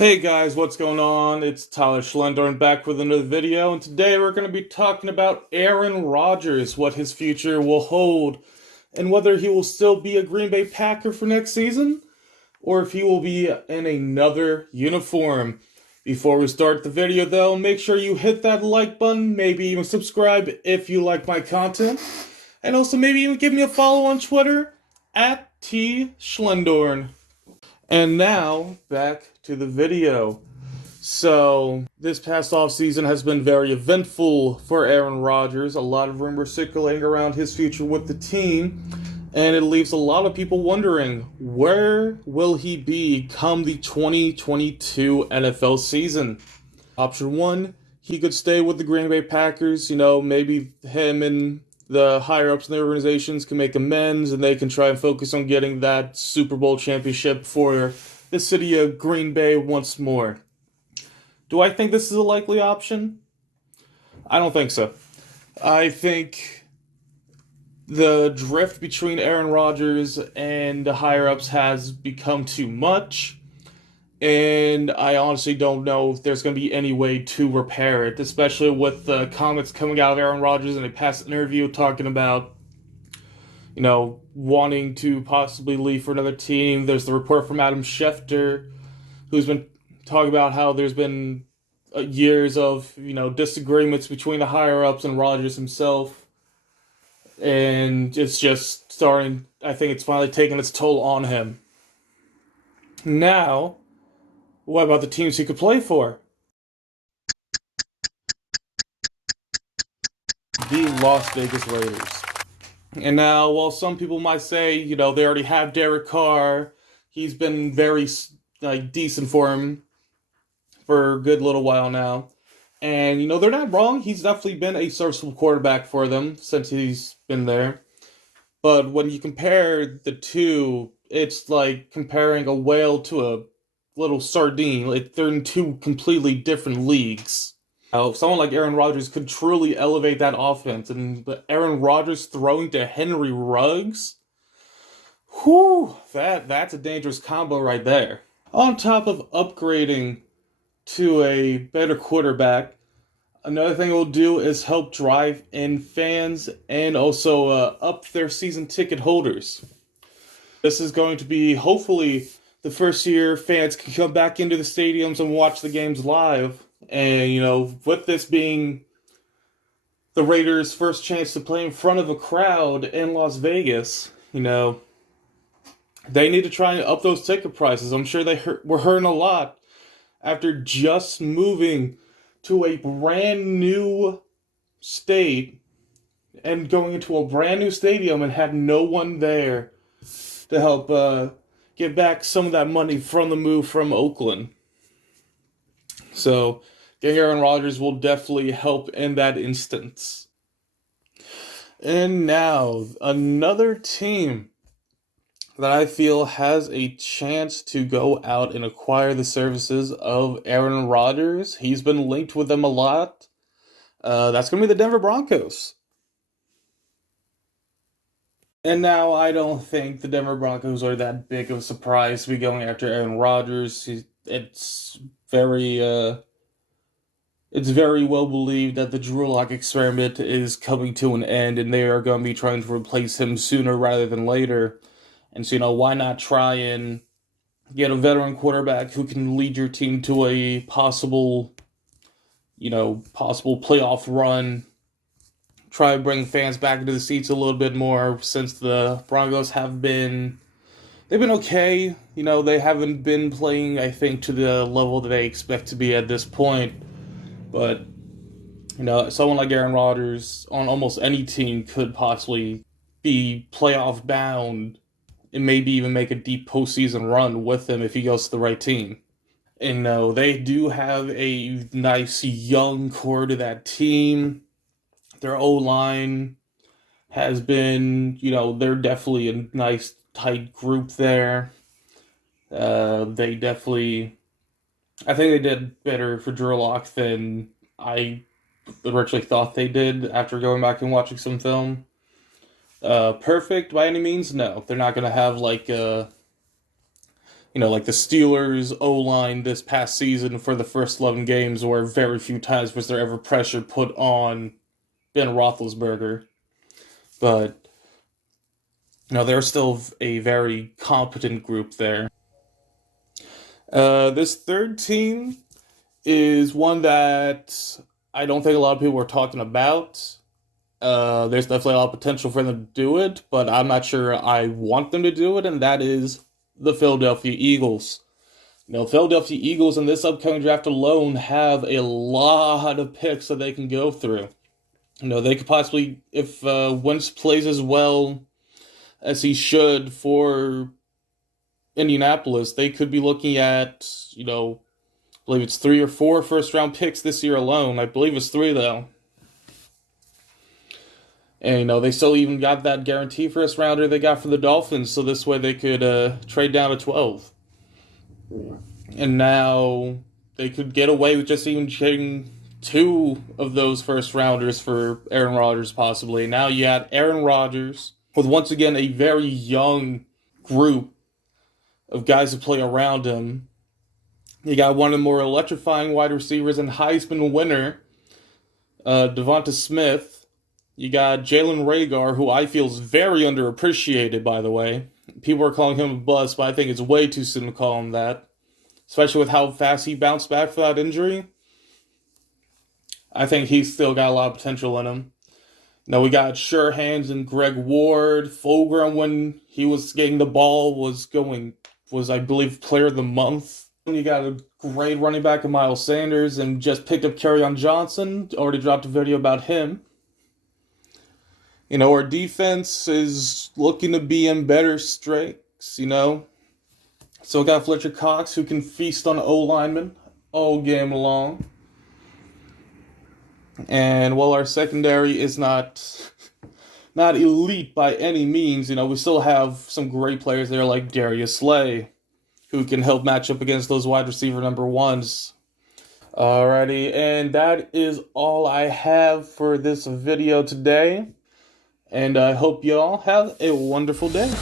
Hey guys, what's going on? It's Tyler Schlendorn back with another video, and today we're going to be talking about Aaron Rodgers, what his future will hold, and whether he will still be a Green Bay Packer for next season, or if he will be in another uniform. Before we start the video though, make sure you hit that like button, maybe even subscribe if you like my content, and also maybe even give me a follow on Twitter, at T Schlendorn. And now, back to the video. So, this past offseason has been very eventful for Aaron Rodgers. A lot of rumors circulating around his future with the team, and it leaves a lot of people wondering, where will he be come the 2022 NFL season? Option one, he could stay with the Green Bay Packers. Maybe him and the higher ups in the organizations can make amends and they can try and focus on getting that Super Bowl championship for the city of Green Bay once more. Do I think this is a likely option? I don't think so. I think the drift between Aaron Rodgers and the higher ups has become too much. And I honestly don't know if there's going to be any way to repair it, especially with the comments coming out of Aaron Rodgers in a past interview talking about, wanting to possibly leave for another team. There's the report from Adam Schefter, who's been talking about how there's been years of, disagreements between the higher ups and Rodgers himself. And it's just starting, I think it's finally taking its toll on him. Now, what about the teams he could play for? The Las Vegas Raiders. And now, while some people might say, they already have Derek Carr, he's been very decent for him for a good little while now. And, they're not wrong. He's definitely been a serviceable quarterback for them since he's been there. But when you compare the two, it's like comparing a whale to a little sardine. They're in two completely different leagues. Now, someone like Aaron Rodgers could truly elevate that offense, and Aaron Rodgers throwing to Henry Ruggs, whew, that's a dangerous combo right there. On top of upgrading to a better quarterback, another thing it will do is help drive in fans and also up their season ticket holders. This is going to be hopefully the first year fans can come back into the stadiums and watch the games live. And, with this being the Raiders' first chance to play in front of a crowd in Las Vegas, they need to try and up those ticket prices. I'm sure were hurting a lot after just moving to a brand new state and going into a brand new stadium and had no one there to help get back some of that money from the move from Oakland. So, getting Aaron Rodgers will definitely help in that instance. And now, another team that I feel has a chance to go out and acquire the services of Aaron Rodgers. He's been linked with them a lot. That's going to be the Denver Broncos. And now I don't think the Denver Broncos are that big of a surprise to be going after Aaron Rodgers. It's very it's very well believed that the Drew Lock experiment is coming to an end, and they are going to be trying to replace him sooner rather than later. And so, why not try and get a veteran quarterback who can lead your team to a possible playoff run. Try to bring fans back into the seats a little bit more since the Broncos they've been okay. They haven't been playing, I think, to the level that they expect to be at this point. But, someone like Aaron Rodgers on almost any team could possibly be playoff bound and maybe even make a deep postseason run with him if he goes to the right team. And no, they do have a nice young core to that team. Their O-line has been, they're definitely a nice tight group there. They definitely, I think they did better for Drew Lock than I originally thought they did after going back and watching some film. Perfect by any means? No. They're not going to have like Like the Steelers' O-line this past season for the first 11 games, where very few times was there ever pressure put on Ben Roethlisberger. But, they're still a very competent group there. This third team is one that I don't think a lot of people are talking about. There's definitely a lot of potential for them to do it, but I'm not sure I want them to do it, and that is the Philadelphia Eagles. Philadelphia Eagles in this upcoming draft alone have a lot of picks that they can go through. They could possibly, if Wentz plays as well as he should for Indianapolis, they could be looking at, I believe it's 3 or 4 first round picks this year alone. I believe it's 3 though. And they still even got that guarantee first rounder they got for the Dolphins, so this way they could trade down to 12. And now they could get away with just even getting 2 of those first rounders for Aaron Rodgers, possibly. Now you got Aaron Rodgers with once again a very young group of guys to play around him. You got one of the more electrifying wide receivers and Heisman winner, Devonta Smith. You got Jalen Reagor, who I feel is very underappreciated, by the way. People are calling him a bust, but I think it's way too soon to call him that. Especially with how fast he bounced back for that injury. I think he's still got a lot of potential in him. We got sure hands and Greg Ward. Fulgram, when he was getting the ball, was I believe, player of the month. You got a great running back in Miles Sanders, and just picked up Kerryon Johnson. Already dropped a video about him. Our defense is looking to be in better streaks, So we got Fletcher Cox, who can feast on O-linemen all game long. And while our secondary is not elite by any means, we still have some great players there like Darius Slay, who can help match up against those wide receiver number ones. Alrighty, and that is all I have for this video today. And I hope you all have a wonderful day.